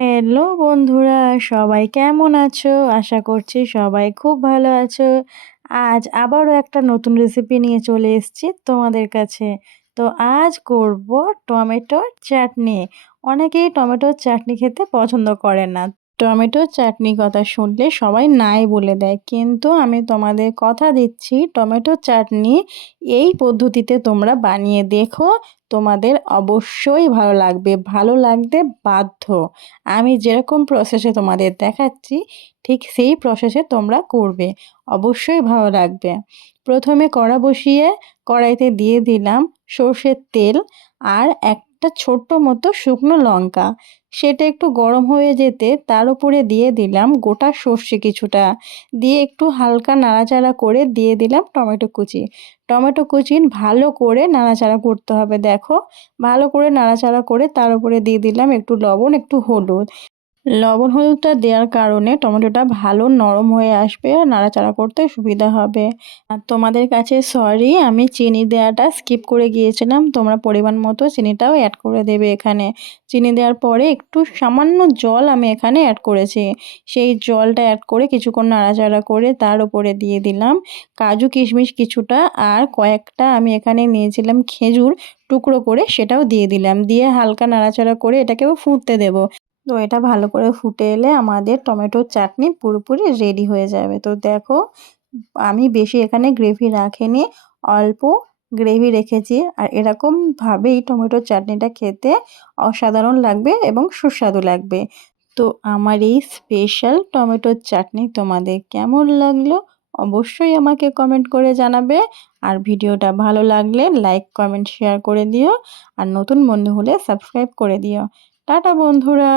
Hello বন্ধুরা, সবাই কেমন আছো? আশা করছি সবাই খুব ভালো আছো। আজ আবারও একটা নতুন রেসিপি নিয়ে চলে এসেছি তোমাদের কাছে। তো আজ করব টমেটোর চাটনি। অনেকেই টমেটোর চাটনি খেতে পছন্দ করে না। টমেটোর চাটনি কথা শুনলে সবাই নাই বলে দেয়। কিন্তু আমি তোমাদের কথা দিচ্ছি, টমেটো চাটনি এই পদ্ধতিতে তোমরা বানিয়ে দেখো, তোমাদের অবশ্যই ভালো লাগবে, ভালো লাগতে বাধ্য। আমি যেরকম প্রসেসে তোমাদের দেখাচ্ছি, ঠিক সেই প্রসেসে তোমরা করবে, অবশ্যই ভালো লাগবে। প্রথমে কড়া বসিয়ে কড়াইতে দিয়ে দিলাম সর্ষের তেল আর একটা ছোট্ট মতো শুকনো লঙ্কা। সেটা একটু গরম হয়ে যেতে তার উপরে দিয়ে দিলাম গোটা সর্ষে কিছুটা। দিয়ে একটু হালকা নাড়াচাড়া করে দিয়ে দিলাম টমেটো কুচি। টমেটো কুচিন ভালো করে নাড়াচাড়া করতে হবে, দেখো। ভালো করে নাড়াচাড়া করে তার উপরে দিয়ে দিলাম একটু লবণ, একটু হলুদ। লবণ হলুদটা দেওয়ার কারণে টমেটোটা ভালো নরম হয়ে আসবে আর নাড়াচাড়া করতে সুবিধা হবে। আর তোমাদের কাছে সরি, আমি চিনি দেওয়াটা স্কিপ করে গিয়েছিলাম। তোমরা পরিমাণ মতো চিনিটাও অ্যাড করে দেবে এখানে। চিনি দেওয়ার পরে একটু সামান্য জল আমি এখানে অ্যাড করেছি। সেই জলটা অ্যাড করে কিছুক্ষণ নাড়াচাড়া করে তার উপরে দিয়ে দিলাম। কাজু কিশমিশ কিছুটা আর কয়েকটা আমি এখানে নিয়েছিলাম খেজুর টুকরো করে সেটাও দিয়ে দিলাম। দিয়ে হালকা নাড়াচাড়া করে এটাকেও ফুটতে দেবো। তো এটা ভালো করে ফুটে এলে আমাদের টমেটোর চাটনি পুরোপুরি রেডি হয়ে যাবে। তো দেখো, আমি বেশি এখানে গ্রেভি রাখিনি, অল্প গ্রেভি রেখেছি। আর এরকমভাবেই টমেটোর চাটনিটা খেতে অসাধারণ লাগবে এবং সুস্বাদু লাগবে। তো আমার এই স্পেশাল টমেটোর চাটনি তোমাদের কেমন লাগল অবশ্যই আমাকে কমেন্ট করে জানাবে। আর ভিডিওটা ভালো লাগলে লাইক কমেন্ট শেয়ার করে দিও। আর নতুন বন্ধু হলে সাবস্ক্রাইব করে দিও। টাটা বন্ধুরা।